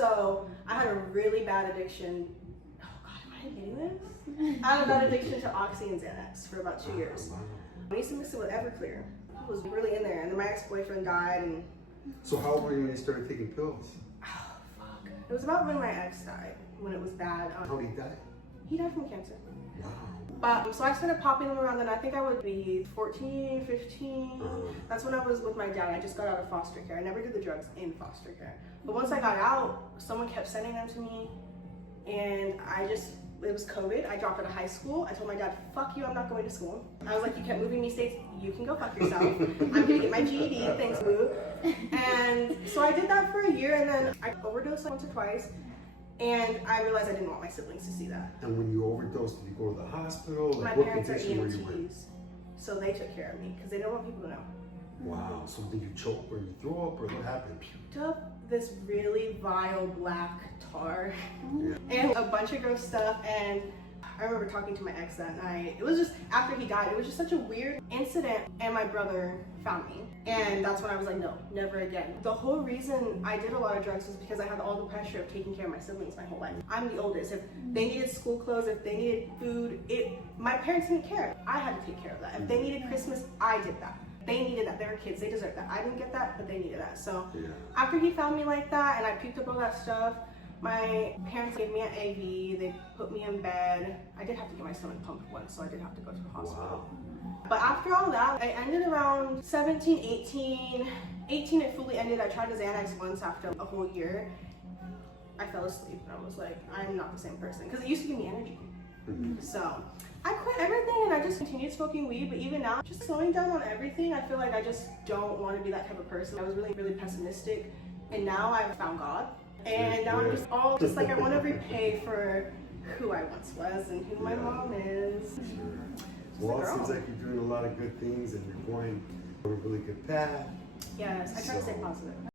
So I had a really bad addiction. Oh God, am I getting this? I had a bad addiction to Oxy and Xanax for about 2 years. I used to mix it with Everclear. I was really in there, and then my ex-boyfriend died, and So how old were you when you started taking pills? oh fuck. It was about when my ex died, when it was bad. How did he die? He died from cancer. Wow. But so I started popping them around then. I think I would be 14, 15. That's when I was with my dad. I just got out of foster care. I never did the drugs in foster care. But once I got out, someone kept sending them to me. And it was COVID. I dropped out of high school. I told my dad, fuck you, I'm not going to school. I was like, you kept moving me states. You can go fuck yourself. I'm gonna get my GED, thanks boo. And so I did that for a year, and then I overdosed once or twice. And I realized I didn't want my siblings to see that. And when you overdosed, did you go to the hospital? My Like, what parents are condition were you in? EMTs, so they took care of me because they don't want people to know. Wow. So did you choke or you throw up or what happened? Puked up this really vile black tar Yeah. and a bunch of gross stuff. And I remember talking to my ex that night. It was just after he died. It was just such a weird incident. And my brother found me. And that's when I was like, no, never again. The whole reason I did a lot of drugs was because I had all the pressure of taking care of my siblings my whole life. I'm the oldest. If they needed school clothes, if they needed food, my parents didn't care. I had to take care of that. If they needed Christmas, I did that. They needed that. They were kids. They deserved that. I didn't get that, but they needed that. So after he found me like that and I puked up all that stuff, my parents gave me an AV. They put me in bed. I did have to get my stomach pumped once, so I did have to go to the hospital. Wow. But after all that, I ended around 17, 18. 18, it fully ended. I tried a Xanax once after a whole year. I fell asleep and I was like, I'm not the same person. Because it used to give me energy. So I quit everything and I just continued smoking weed. But even now, just slowing down on everything, I feel like I just don't want to be that type of person. I was really, really pessimistic. And now I've found God. And now I'm just like I want to repay for who I once was and who my mom is. Well, it seems like you're doing a lot of good things and you're going on a really good path. Yes, I try to stay positive.